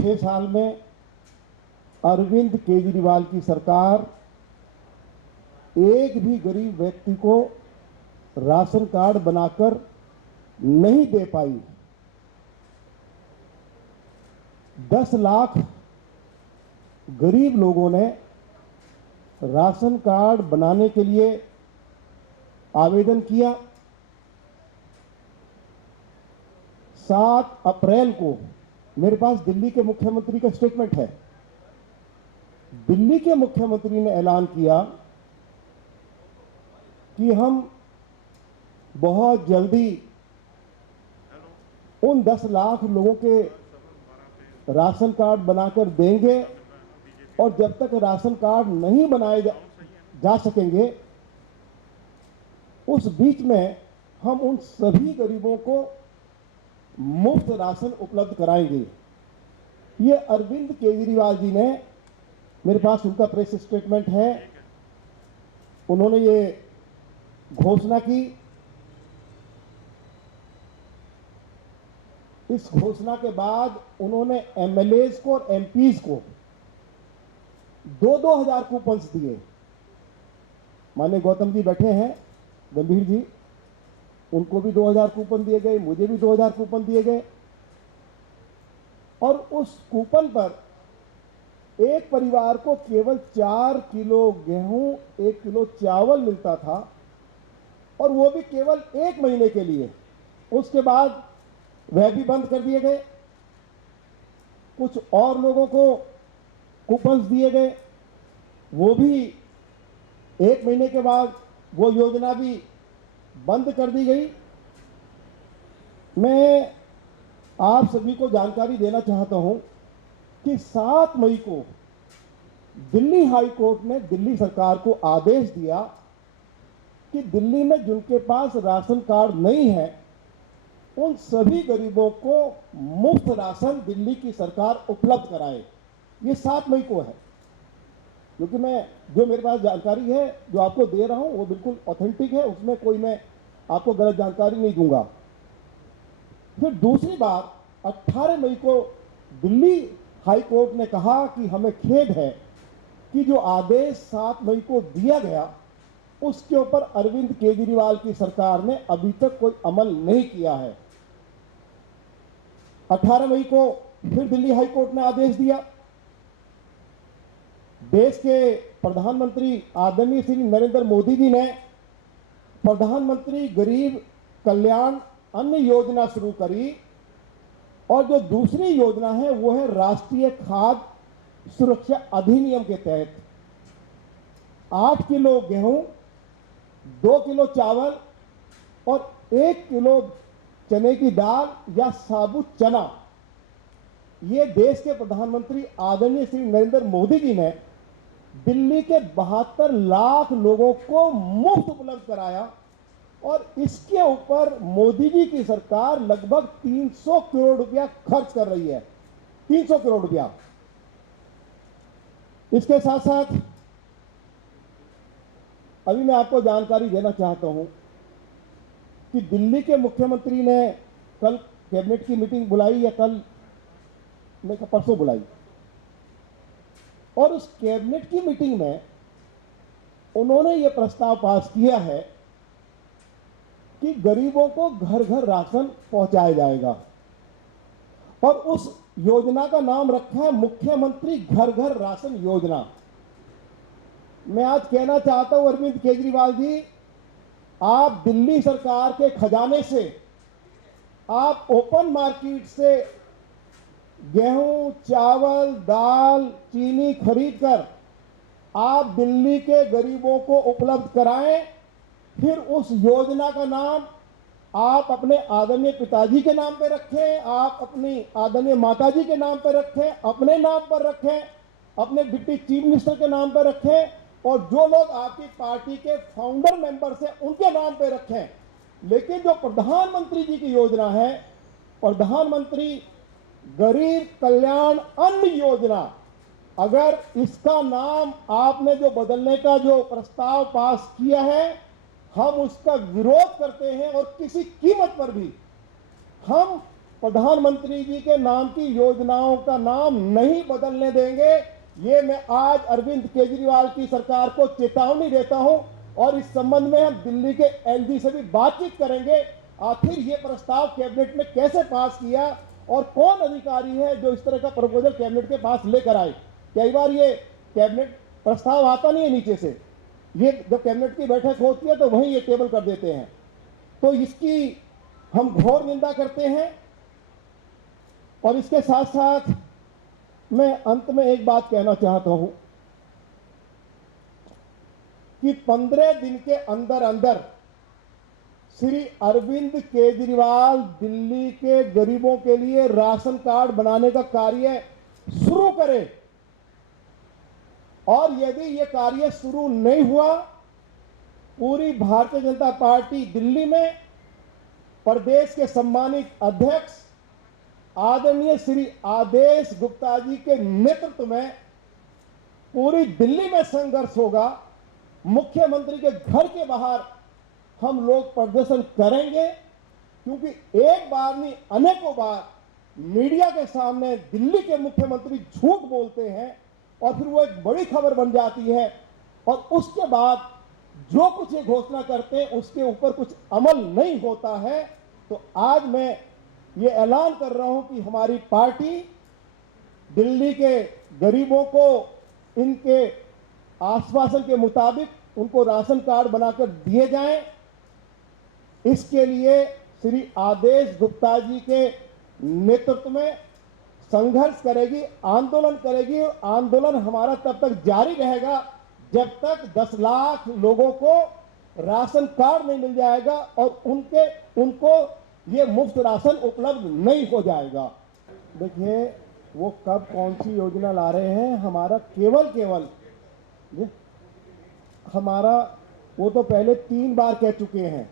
6 साल में अरविंद केजरीवाल की सरकार एक भी गरीब व्यक्ति को राशन कार्ड बनाकर नहीं दे पाई। 10 लाख गरीब लोगों ने राशन कार्ड बनाने के लिए आवेदन किया। 7 अप्रैल को मेरे पास दिल्ली के मुख्यमंत्री का स्टेटमेंट है। दिल्ली के मुख्यमंत्री ने ऐलान किया कि हम बहुत जल्दी उन 10 लाख लोगों के राशन कार्ड बनाकर देंगे और जब तक राशन कार्ड नहीं बनाए जा सकेंगे उस बीच में हम उन सभी गरीबों को मुफ्त राशन उपलब्ध कराएंगे। ये अरविंद केजरीवाल जी ने, मेरे पास उनका प्रेस स्टेटमेंट है, उन्होंने ये घोषणा की। इस घोषणा के बाद उन्होंने एमएलएज को और एमपीज को 2-2 हजार कूपन्स दिए। माननीय गौतम जी बैठे हैं, गंभीर जी, उनको भी 2000 कूपन दिए गए, मुझे भी 2000 कूपन दिए गए। और उस कूपन पर एक परिवार को केवल 4 किलो गेहूं, 1 किलो चावल मिलता था और वो भी केवल 1 महीने के लिए। उसके बाद वह भी बंद कर दिए गए। कुछ और लोगों को कूपन्स दिए गए, वो भी 1 महीने के बाद वो योजना भी बंद कर दी गई। मैं आप सभी को जानकारी देना चाहता हूं कि 7 मई को दिल्ली हाई कोर्ट ने दिल्ली सरकार को आदेश दिया कि दिल्ली में जिनके पास राशन कार्ड नहीं है उन सभी गरीबों को मुफ्त राशन दिल्ली की सरकार उपलब्ध कराए। ये 7 मई को है। क्योंकि मैं जो मेरे पास जानकारी है जो आपको दे रहा हूं वो बिल्कुल ऑथेंटिक है, उसमें कोई मैं आपको गलत जानकारी नहीं दूंगा। फिर दूसरी बात, 18 मई को दिल्ली हाई कोर्ट ने कहा कि हमें खेद है कि जो आदेश 7 मई को दिया गया उसके ऊपर अरविंद केजरीवाल की सरकार ने अभी तक कोई अमल नहीं किया है। 18 मई को फिर दिल्ली हाई कोर्ट ने आदेश दिया। देश के प्रधानमंत्री आदरणीय श्री नरेंद्र मोदी जी ने प्रधानमंत्री गरीब कल्याण अन्न योजना शुरू करी और जो दूसरी योजना है वो है राष्ट्रीय खाद्य सुरक्षा अधिनियम के तहत 8 किलो गेहूं, 2 किलो चावल और 1 किलो चने की दाल या साबुत चना, ये देश के प्रधानमंत्री आदरणीय श्री नरेंद्र मोदी जी ने दिल्ली के 72 लाख लोगों को मुफ्त उपलब्ध कराया। और इसके ऊपर मोदी जी की सरकार लगभग 300 करोड़ रुपया खर्च कर रही है। 300 करोड़ रुपया। इसके साथ साथ अभी मैं आपको जानकारी देना चाहता हूं कि दिल्ली के मुख्यमंत्री ने कल कैबिनेट की मीटिंग बुलाई, या कल मैं परसों बुलाई, और उस कैबिनेट की मीटिंग में उन्होंने ये प्रस्ताव पास किया है कि गरीबों को घर घर राशन पहुंचाया जाएगा और उस योजना का नाम रखा है मुख्यमंत्री घर घर राशन योजना। मैं आज कहना चाहता हूं अरविंद केजरीवाल जी, आप दिल्ली सरकार के खजाने से, आप ओपन मार्केट से गेहूं, चावल, दाल, चीनी खरीदकर आप दिल्ली के गरीबों को उपलब्ध कराएं। फिर उस योजना का नाम आप अपने आदरणीय पिताजी के नाम पे रखें, आप अपनी आदरणीय माताजी के नाम पे रखें, अपने नाम पर रखें, अपने डिप्टी चीफ मिनिस्टर के नाम पे रखें, और जो लोग आपकी पार्टी के फाउंडर मेंबर्स हैं उनके नाम पे रखें। लेकिन जो प्रधानमंत्री जी की योजना है, प्रधानमंत्री गरीब कल्याण अन्न योजना, अगर इसका नाम आपने जो बदलने का जो प्रस्ताव पास किया है, हम उसका विरोध करते हैं और किसी कीमत पर भी हम प्रधानमंत्री जी के नाम की योजनाओं का नाम नहीं बदलने देंगे। ये मैं आज अरविंद केजरीवाल की सरकार को चेतावनी देता हूं और इस संबंध में हम दिल्ली के एलजी से भी बातचीत करेंगे। आखिर ये प्रस्ताव कैबिनेट में कैसे पास किया और कौन अधिकारी है जो इस तरह का प्रपोजल कैबिनेट के पास लेकर आए। कई बार ये कैबिनेट प्रस्ताव आता नहीं है नीचे से, ये जब कैबिनेट की बैठक होती है तो वहीं ये टेबल कर देते हैं। तो इसकी हम घोर निंदा करते हैं। और इसके साथ साथ मैं अंत में एक बात कहना चाहता हूं कि 15 दिन के अंदर अंदर श्री अरविंद केजरीवाल दिल्ली के गरीबों के लिए राशन कार्ड बनाने का कार्य शुरू करें। और यदि यह कार्य शुरू नहीं हुआ, पूरी भारतीय जनता पार्टी दिल्ली में प्रदेश के सम्मानित अध्यक्ष आदरणीय श्री आदेश गुप्ता जी के नेतृत्व में पूरी दिल्ली में संघर्ष होगा। मुख्यमंत्री के घर के बाहर हम लोग प्रदर्शन करेंगे, क्योंकि एक बार नहीं अनेकों बार मीडिया के सामने दिल्ली के मुख्यमंत्री झूठ बोलते हैं और फिर वो एक बड़ी खबर बन जाती है और उसके बाद जो कुछ ये घोषणा करते हैं उसके ऊपर कुछ अमल नहीं होता है। तो आज मैं ये ऐलान कर रहा हूं कि हमारी पार्टी दिल्ली के गरीबों को इनके आश्वासन के मुताबिक उनको राशन कार्ड बनाकर दिए जाएं। इसके लिए श्री आदेश गुप्ता जी के नेतृत्व में संघर्ष करेगी, आंदोलन करेगी। आंदोलन हमारा तब तक जारी रहेगा जब तक 10 लाख लोगों को राशन कार्ड नहीं मिल जाएगा और उनको ये मुफ्त राशन उपलब्ध नहीं हो जाएगा। देखिए वो कब कौन सी योजना ला रहे हैं, हमारा केवल हमारा वो तो पहले 3 बार कह चुके हैं,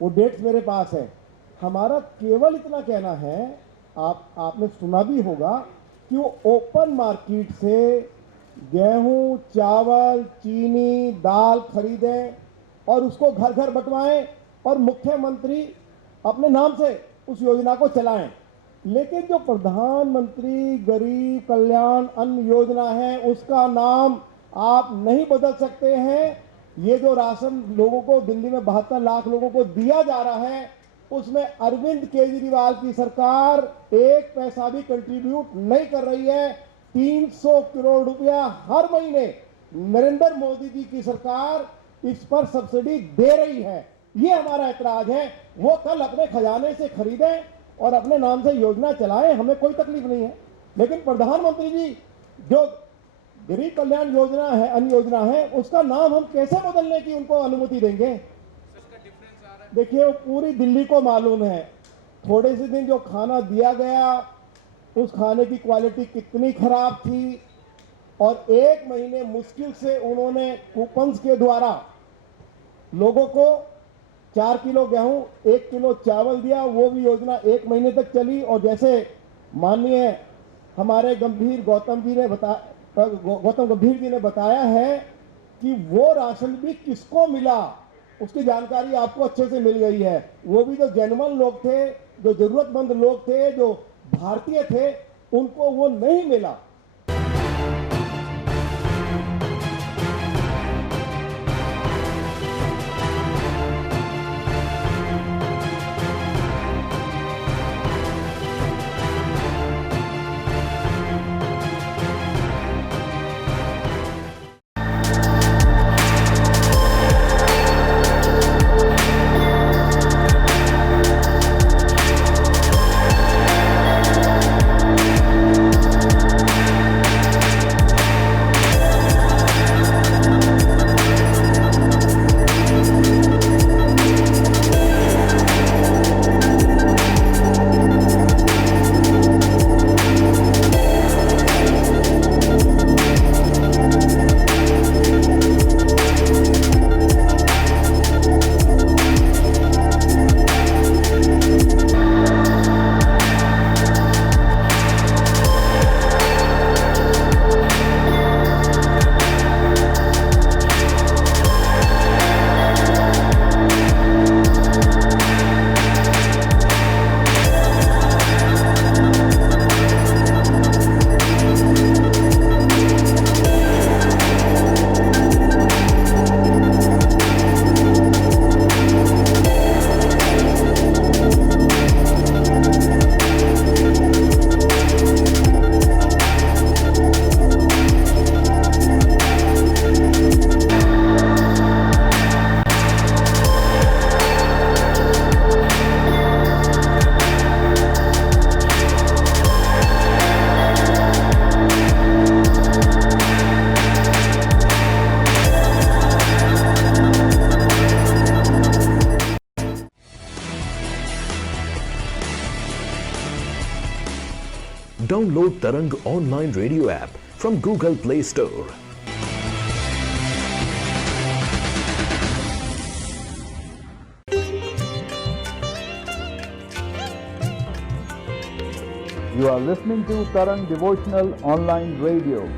वो डेट्स मेरे पास है। हमारा केवल इतना कहना है, आपने सुना भी होगा कि वो ओपन मार्केट से गेहूं, चावल, चीनी, दाल खरीदें और उसको घर घर बंटवाएं और मुख्यमंत्री अपने नाम से उस योजना को चलाएं। लेकिन जो प्रधानमंत्री गरीब कल्याण अन्न योजना है उसका नाम आप नहीं बदल सकते हैं। ये जो राशन लोगों को दिल्ली में 72 लाख लोगों को दिया जा रहा है उसमें अरविंद केजरीवाल की सरकार 1 पैसा भी कंट्रीब्यूट नहीं कर रही है। 300 करोड़ रुपया हर महीने नरेंद्र मोदी जी की सरकार इस पर सब्सिडी दे रही है। ये हमारा ऐतराज है। वो कल अपने खजाने से खरीदें और अपने नाम से योजना चलाएं, हमें कोई तकलीफ नहीं है। लेकिन प्रधानमंत्री जी जो गरीब कल्याण योजना है, अन्न योजना है, उसका नाम हम कैसे बदलने की उनको अनुमति देंगे? देखिए वो पूरी दिल्ली को मालूम है, थोड़े से दिन जो खाना दिया गया उस खाने की क्वालिटी कितनी खराब थी और 1 महीने मुश्किल से उन्होंने कूपन्स के द्वारा लोगों को 4 किलो गेहूं, 1 किलो चावल दिया। वो भी योजना 1 महीने तक चली और जैसे माननीय हमारे गौतम गंभीर जी ने बताया है कि वो राशन भी किसको मिला उसकी जानकारी आपको अच्छे से मिल गई है। वो भी जो जेन्युइन लोग थे, जो जरूरतमंद लोग थे, जो भारतीय थे, उनको वो नहीं मिला। Download Tarang online radio app from Google Play Store. You are listening to Tarang Devotional Online Radio.